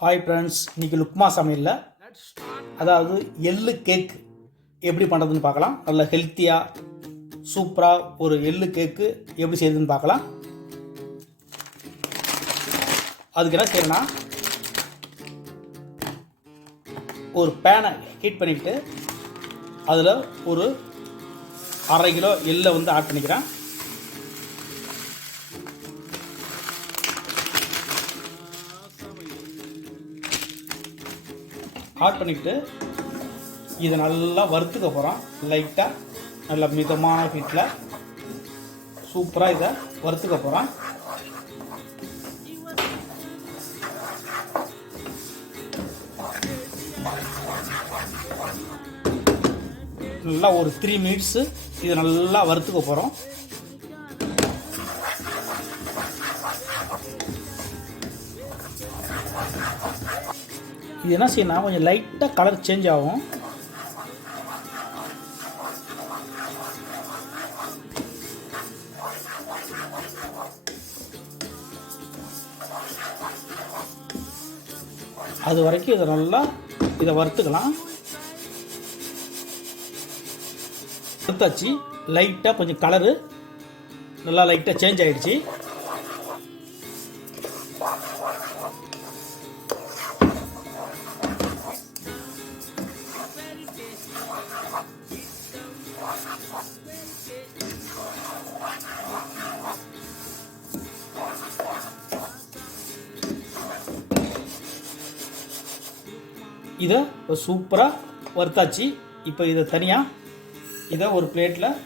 Hi friends, இன்றைக்கி லுக்மா சமையலில் அதாவது எள்ளு கேக் எப்படி பண்ணுறதுன்னு பார்க்கலாம். நல்ல ஹெல்த்தியாக சூப்பராக ஒரு எள்ளு கேக்கு எப்படி செய்யுதுன்னு பார்க்கலாம். அதுக்கு என்ன செய்யணும்னா, ஒரு பேனை ஹீட் பண்ணிவிட்டு அதில் ஒரு 1/2 கிலோ எள்ளை ஆட் பண்ணிக்கிறேன். ஆட் பண்ணிவிட்டு இதை நல்லா வறுத்துக்க போகிறோம். லைட்டாக நல்ல மிதமான ஹீட்டில் சூப்பராக இதை வறுத்துக்க போகிறோம். நல்லா ஒரு 3 மினிட்ஸு இதை நல்லா வறுத்துக்க போகிறோம். இது என்ன செய்யணும், கொஞ்சம் லைட்டாக கலர் சேஞ்ச் ஆகும். அது வரைக்கும் இதை நல்லா வறுத்துக்கலாம். வறுத்தாச்சு. லைட்டாக கொஞ்சம் கலரு நல்லா லைட்டாக சேஞ்ச் ஆகிடுச்சு. இதை சூப்பராக வறுத்தாச்சு. இப்போ இதை தனியாக இதை ஒரு பிளேட்டில்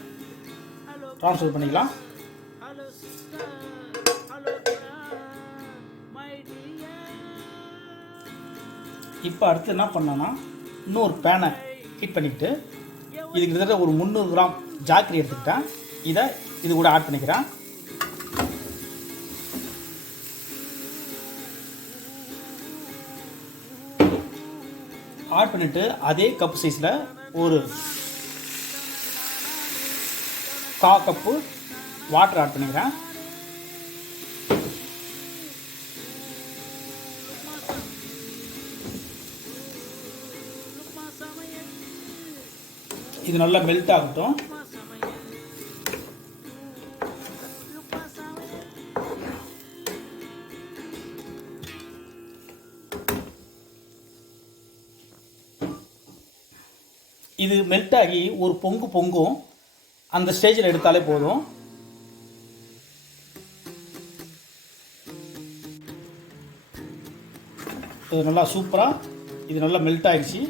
ட்ரான்ஸ்ஃபர் பண்ணிக்கலாம். இப்போ அடுத்து என்ன பண்ணோன்னா, இன்னொரு பேனை ஹீட் பண்ணிக்கிட்டு இதுக்கு கிட்டத்தட்ட ஒரு 300 கிராம் ஜாக்கரி எடுத்துக்கிட்டேன். இது கூட ஆட் பண்ணிக்கிறேன். ஆட் பண்ணிவிட்டு அதே கப் சைஸில் ஒரு 1/4 கப்பு வாட்டர் ஆட் பண்ணிக்கிறேன். இது நல்லா மெல்ட் ஆகட்டும். இது மெல்ட் ஆகி ஒரு பொங்கும். அந்த ஸ்டேஜில் எடுத்தாலே போதும். இது நல்லா சூப்பராக இது நல்லா மெல்ட் ஆகிடுச்சு.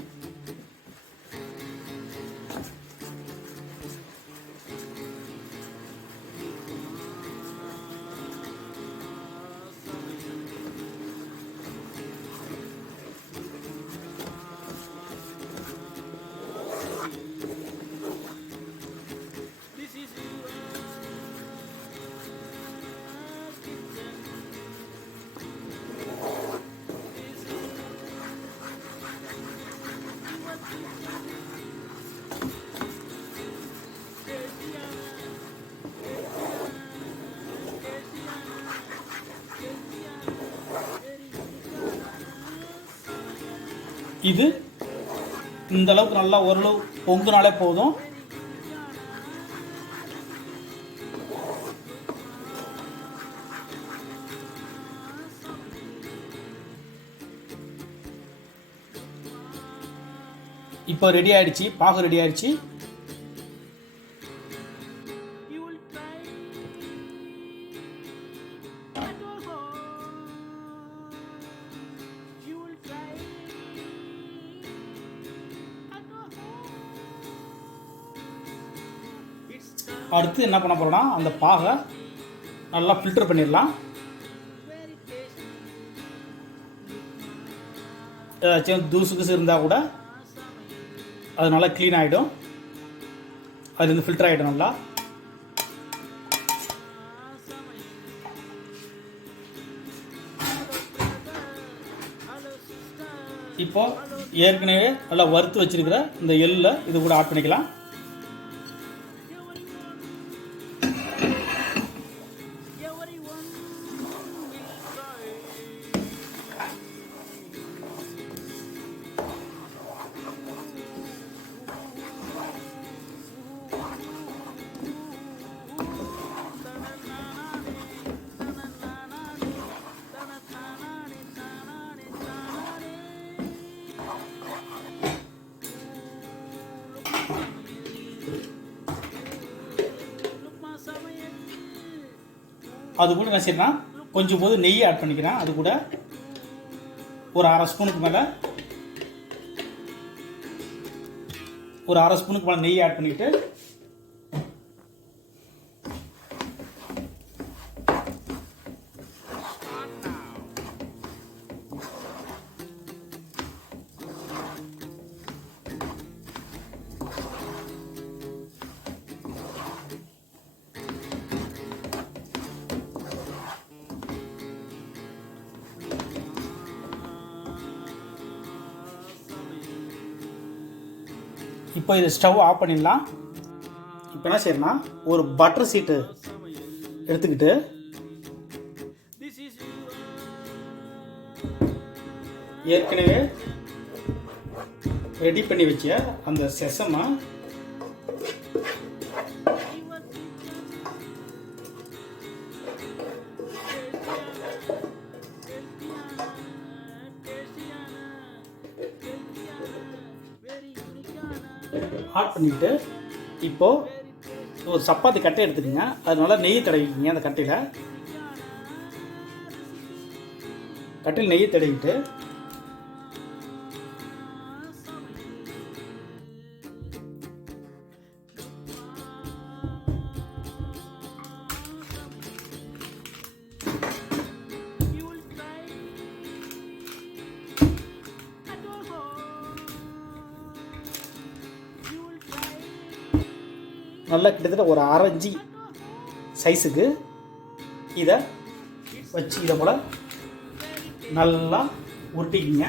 இது இந்த அளவுக்கு நல்லா ஓரளவு பொங்குனாலே போதும். இப்போ ரெடி ஆயிடுச்சு, பாகு ரெடி ஆயிடுச்சு. அடுத்து என்ன பண்ண போறோம்னா, அந்த பாகை நல்லா ஃபில்டர் பண்ணிடலாம். ஏதாச்சும் தூசு இருந்தால் கூட அது நல்லா க்ளீன் ஆகிடும். அது ஃபில்டர் ஆகிடும் நல்லா. இப்போ ஏற்கனவே நல்லா வறுத்து வச்சிருக்கிற இந்த எள்ளை இது கூட ஆட் பண்ணிக்கலாம். அது கூட என்ன செய்யறேன்னா கொஞ்சம் போது நெய் ஆட் பண்ணிக்கிறேன். அது கூட ஒரு அரை ஸ்பூனுக்கு மேலே நெய் ஆட் பண்ணிட்டு இப்போ இது ஸ்டவ் ஆஃப் பண்ணிடலாம். இப்போ என்ன செய்யணும்னா ஒரு பட்டர் சீட்டு எடுத்துக்கிட்டு ஏற்கனவே ரெடி பண்ணி வச்ச அந்த செசமை ஆட் பண்ணிவிட்டு இப்போது ஒரு சப்பாத்தி கட்டை எடுத்துக்கோங்க. அதனால நெய் தடவிக்கிங்க. அந்த கட்டையில் நெய் தடவிட்டு நல்லா கிட்டத்தட்ட ஒரு 1/2 இன்ச்சு சைஸுக்கு இதை வச்சு இதை போல் நல்லா உருட்டிக்கிங்க.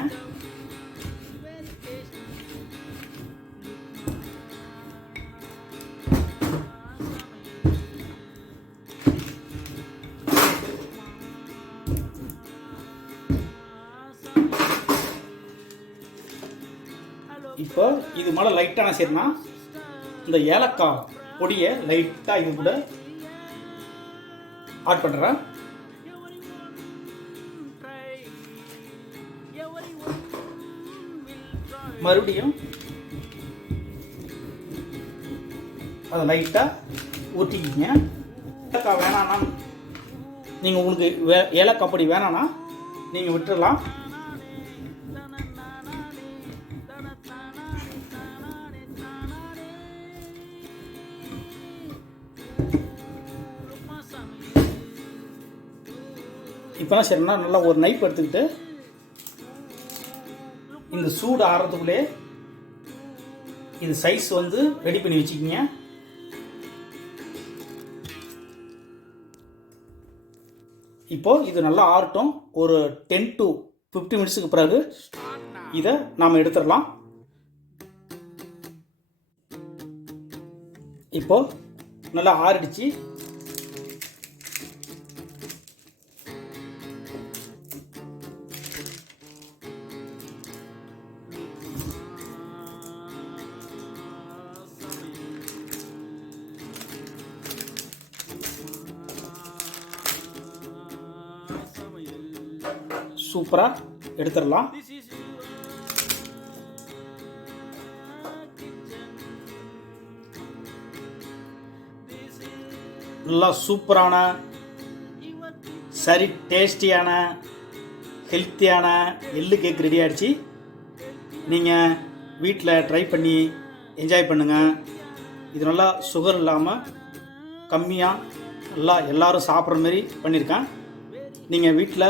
இப்போ இது மேலே லைட்டான சேர்னா இந்த ஏலக்காய் பொடியை லைட்டாக இது கூட ஆட் பண்ணுறேன். மறுபடியும் அதை லைட்டாக ஊற்றிக்கிங்க. ஏலக்காய் வேணான்னா நீங்கள் உங்களுக்கு ஏலக்காய் பொடி வேணான்னா நீங்கள் விட்டுடலாம். இப்போலாம் சரினா நல்லா ஒரு நைஃப் எடுத்துக்கிட்டு இந்த சூடு ஆறுறதுக்குள்ளே இது சைஸ் வந்து ரெடி பண்ணி வச்சுக்கிங்க. இப்போது இது நல்லா ஆறட்டும். ஒரு 10 to 15 மினிட்ஸுக்கு பிறகு இதை நாம் எடுத்துடலாம். இப்போது நல்லா ஆறிடுச்சு. சூப்பராக எடுத்துடலாம். நல்லா சூப்பரான சரி டேஸ்டியான ஹெல்த்தியான எள்ளு கேக் ரெடி ஆகிடுச்சு. நீங்கள் வீட்டில் ட்ரை பண்ணி என்ஜாய் பண்ணுங்கள். இது நல்லா சுகர் இல்லாமல் கம்மியாக நல்லா எல்லோரும் சாப்பிட்ற மாதிரி பண்ணியிருக்கேன். நீங்கள் வீட்டில்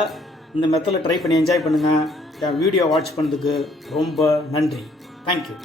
இந்த மெத்தடில் ட்ரை பண்ணி என்ஜாய் பண்ணுங்கள். என் வீடியோ வாட்ச் பண்ணதுக்கு ரொம்ப நன்றி. தேங்க்யூ.